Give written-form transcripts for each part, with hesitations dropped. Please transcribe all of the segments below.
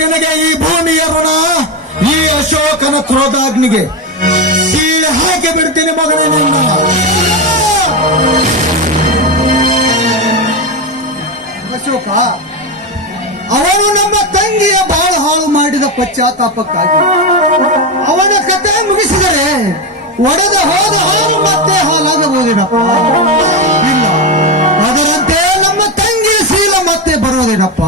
ನಿನಗೆ ಈ ಭೂಮಿಯ ಋಣ, ಈ ಅಶೋಕನ ಕ್ರೋಧಾಗ್ನಿಗೆ ಸೀಳೆ ಹಾಕಿ ಬಿಡ್ತೀನಿ ಮಗನೇ ನಿನ್ನ. ಅಶೋಕ, ಅವನು ನಮ್ಮ ತಂಗಿಯ ಬಾಳ ಹಾಳು ಮಾಡಿದ ಪಶ್ಚಾತ್ತಾಪಕ್ಕಾಗಿ ಅವನ ಕಥೆ ಮುಗಿಸಿದರೆ ಒಡೆದ ಹೋದ ಹಾಲು ಮತ್ತೆ ಹಾಲಾಗಬಹುದೇನಪ್ಪ? ಇಲ್ಲ, ಅದರಂತೆ ನಮ್ಮ ತಂಗಿಯ ಶೀಲ ಮತ್ತೆ ಬರೋದೇನಪ್ಪ?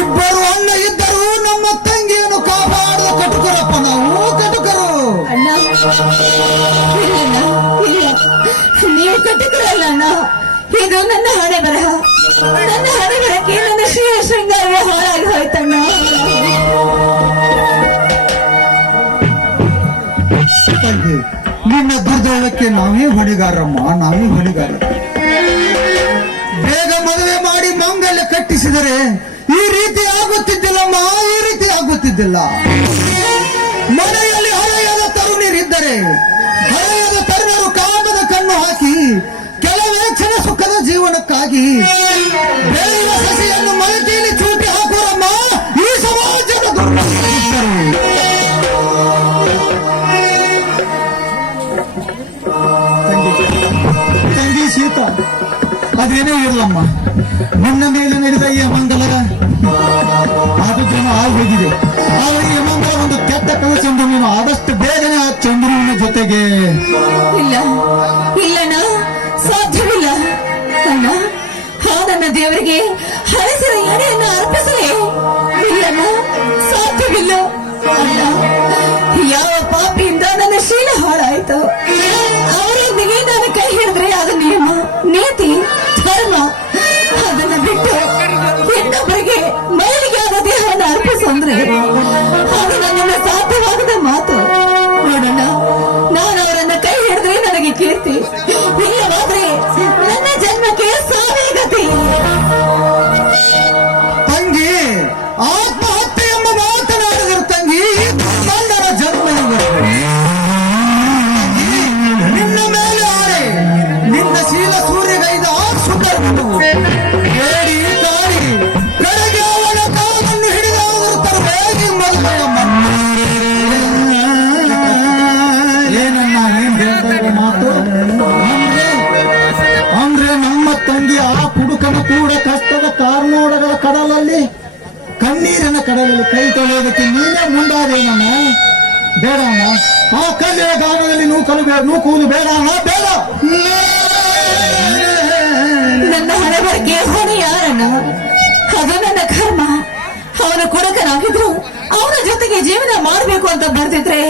ಇಬ್ಬರು ಅಣ್ಣ ಇದ್ದರೂ ನಮ್ಮ ತಂಗಿಯನ್ನು ಕಾಪಾಡದ ಕಟುಕರಪ್ಪ, ನಾವು ಕಟುಕರು. ನೀವು ಕಟುಕರಲ್ಲ ಅಣ್ಣ, ಇದು ನನ್ನ ಹಣೆ ಬರಹ. ನನ್ನ ಹಣೆ ಬರಕ್ಕೆ ನನ್ನ ಶ್ರೀಯ ಶೃಂಗಾರ ಹಾಳಾಗಿ ಹೋಯ್ತಣ್ಣ. ನಿನ್ನ ದುರ್ದೈವಕ್ಕೆ ನಾವೇ ಹೊಣೆಗಾರಮ್ಮ, ನಾವೇ ಹೊಣೆಗಾರ. ಬೇಗ ಮದುವೆ ಮಾಡಿ ಮಂಗಲ್ಯ ಕಟ್ಟಿಸಿದರೆ ಈ ರೀತಿ ಆಗುತ್ತಿದ್ದಿಲ್ಲಮ್ಮ, ಈ ರೀತಿ ಆಗುತ್ತಿದ್ದಿಲ್ಲ. ಮನೆಯಲ್ಲಿ ಹರೆಯದ ತರುಣಿರಿದ್ದರೆ ಹರೆಯದ ತರುಣರು ಕಾಮದ ಕಣ್ಣು ಹಾಕಿ ಕೆಲವೇ ಕ್ಷಣ ಸುಖದ ಜೀವನಕ್ಕಾಗಿ ಬೇವಿನ ಸಸಿಯನ್ನು ಮಲತಿಯಲ್ಲಿ ಚೂಟಿ ಹಾಕುವರಮ್ಮ ಈ ಸಮಾಜದ ತಂಗಿ ಸೀತಾ, ಅದೇನೇ ಇರಲಮ್ಮ, ನನ್ನ ಮೇಲೆ ನಡೆದ ಈ ಮಂಗಲದ ಅದು ಜನ ಆಗೋಗಿದೆ. ಆದರೆ ಈ ಮಂಗಲ ಒಂದು ಕೆಟ್ಟ ಕನಸೆಂದು ನೀನು ಆದಷ್ಟು ಬೇಗನೆ ಆ ಚಂದ್ರುವಿನ ಜೊತೆಗೆ. ಇಲ್ಲ ಇಲ್ಲಣ್ಣ, ಸಾಧ್ಯವಿಲ್ಲ ಅಣ್ಣ. ನನ್ನ ದೇವರಿಗೆ ಹರಿಸಿದ ಎಣೆಯನ್ನು ಅರ್ಪಿಸಲೇ ಇಲ್ಲಣ್ಣ, ಸಾಧ್ಯವಿಲ್ಲ ಅಣ್ಣ. ಯಾವ ಪಾಪಿಯಿಂದ ನನ್ನ ಶೀಲ ಹಾಳಾಯಿತು ಅವರೊಂದಿಗೆ ನಾನು ಕೈ ಹಿಡಿದ್ರೆ ಅದು ನಿಯಮ, ನೀತಿ, ಧರ್ಮ. ಅದನ್ನ ಬಿಟ್ಟು ಇನ್ನೊಬ್ಬರಿಗೆ ಮೈಲಿಗೆ ಆದ ದೇಹವನ್ನು ಅರ್ಪಿಸಂದ್ರೆ ಅದು ನನ್ನಿಂದ ಸಾಧ್ಯವಾಗದ ಮಾತು. ನೋಡೋಣ, ನಾನು ಅವರನ್ನ ಕೈ ಹಿಡಿದ್ರೆ ನನಗೆ ಕೀರ್ತಿ, ಇಲ್ಲವಾದ್ರೆ ನನ್ನ ಜನ್ಮಕ್ಕೆ ಸಾವೇ ಗತಿ. ತಂಗಿ, ಆತ್ಮಹತ್ಯೆ ಎಂಬ ಮಾತನಾಡಿದರು ತಂಗಿ, ನನ್ನ ಜನ್ಮ ನಿನ್ನ ಮೇಲೆ ಆರೆ, ನಿನ್ನ ಶೀಲ ಸೂರ್ಯಗೈದ ಸುಂದರವನ್ನು ಹೇಳಿ ತಾಳಿ ಕಡೆಗೆ ಅವನ ಕಾಲನ್ನು ಹಿಡಿದವರು ತರಬೇಡಿ ಮದುವೆಯ ಏನನ್ನ ನೀನ್ ಹೇಳ್ತಾ ಇರೋ ಮಾತು? ಅಂದ್ರೆ ನಮ್ಮ ತಂಗಿ ಆ ಕುಡುಕನ ಕೂಡ ಕಷ್ಟದ ಕಾರ್ಮೋಡಗಳ ಕಡಲಲ್ಲಿ, ಕಣ್ಣೀರಿನ ಕಡಲಲ್ಲಿ ಕೈ ತೊಳೆಯೋದಕ್ಕೆ ನೀನೇ ಮುಂದಾದೇನಮ್ಮ? ಬೇಡ ಅಮ್ಮ, ಆ ಕಲ್ಲಿನ ಗಾನದಲ್ಲಿ ನೂಕುವುದು ಬೇಡ ಅಮ್ಮ, ಬೇಡ. ನನ್ನ ಹಣೆಬರಕ್ಕೆ ಹೊಣೆ ಯಾರಣ್ಣ? ಅದು ನನ್ನ ಕರ್ಮ. ಅವನು ಕುಡುಕನಾಗಿದ್ರು ಅವನ ಜೊತೆಗೆ ಜೀವನ ಮಾಡಬೇಕು ಅಂತ ಬರ್ತಿದ್ರೆ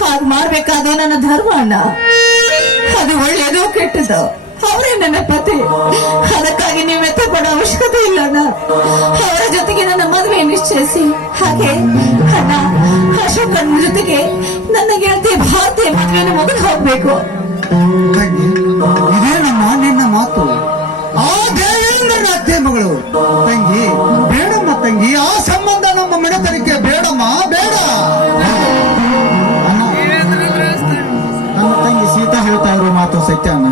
ಹಾಗೆ ಮಾಡ್ಬೇಕಾದ ನನ್ನ ಧರ್ಮ ಅಣ್ಣ. ಅದು ಒಳ್ಳೇದು ಕೆಟ್ಟದ್ದು ಅವರೇ ನನ್ನ ಪತಿ. ಅದಕ್ಕಾಗಿ ನೀವು ಎತ್ತಪಡೋ ಅವಶ್ಯಕತೆ ಇಲ್ಲ ಅಣ್ಣ. ಅವರ ಜೊತೆಗೆ ನನ್ನ ಮದುವೆ ನಿಶ್ಚಯಿಸಿ, ಹಾಗೆ ಅಣ್ಣ ಅಶೋಕನ ಜೊತೆಗೆ ನನ್ನ ಗೆಳತಿ ಭಾರತೀಯ ಮದುವೆಯನ್ನು ಮುಗಿದು ಹೋಗ್ಬೇಕು. ಇದೇನಮ್ಮ ನಿನ್ನ ಮಾತು? ಆ ದೇವೇಂದ್ರನ ಅತ್ತೆ ಮಗಳು ತಂಗಿ, ಬೇಡಮ್ಮ ತಂಗಿ, ಆ ಸಂಬಂಧ ನಮ್ಮ ಮನೆತನಕ್ಕೆ ಬೇಡಮ್ಮ, ಬೇಡ. ನನ್ನ ತಂಗಿ ಸೀತಾ ಹೇಳ್ತಾ ಇರೋ ಮಾತು ಸತ್ಯ ಅಣ್ಣ.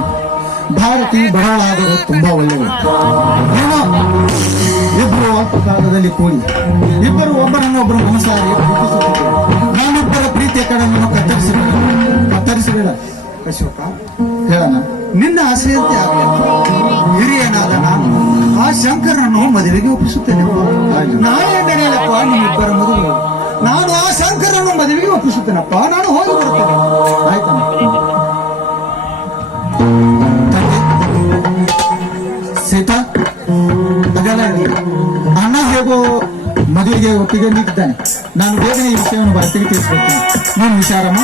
ಭಾರತಿ ಬಹಳಾದರೂ ತುಂಬಾ ಒಳ್ಳೆಯದು. ಏನೋ ಇಬ್ಬರು ಅಲ್ಪ ಕಾಲದಲ್ಲಿ ಕೂಡಿ ಇಬ್ಬರು ಒಬ್ಬರನ್ನೊಬ್ಬರು ಮನಸಾರಿ ಪ್ರೀತಿಸುತ್ತಿದ್ದರು. ನಾನಿಬ್ಬರ ಪ್ರೀತಿಯ ಕಡೆಯನ್ನು ಕತ್ತರಿಸಬೇಡ ಅಶೋಕ. ಹೇಳೋಣ, ನಿನ್ನ ಆಸೆಯಂತೆ ಆಗಲಿಲ್ಲ. ಹಿರಿಯನಾದ ನಾನು ಆ ಶಂಕರನನ್ನು ಮದುವೆಗೆ ಒಪ್ಪಿಸುತ್ತೇನೆ. ನಾಳೆ ನಡೆಯಲಪ್ಪ ನಿಮ್ಮಿಬ್ಬರ ಮದುವೆ. ನಾನು ಆ ಶಂಕರನ್ನು ಮದುವೆಗೆ ಒಪ್ಪಿಸುತ್ತೇನಪ್ಪ. ನಾನು ಹೋಗಿ ಬರ್ತೇನೆ, ಆಯ್ತಮ್ಮ? ಸೀತಾ, ಅದೆಲ್ಲ ಅಣ್ಣ ಹೇಗೋ ಮದುವೆಗೆ ಒಪ್ಪಿಗೆ ನೀಡಿದ್ದಾನೆ. ನಾನು ಬೇಗನೆ ಈ ವಿಷಯವನ್ನು ಬರ್ತಿಗೆ ತಿಳಿಸ್ಕೊಡ್ತೇನೆ. ನೀನು ವಿಚಾರಮ್ಮ.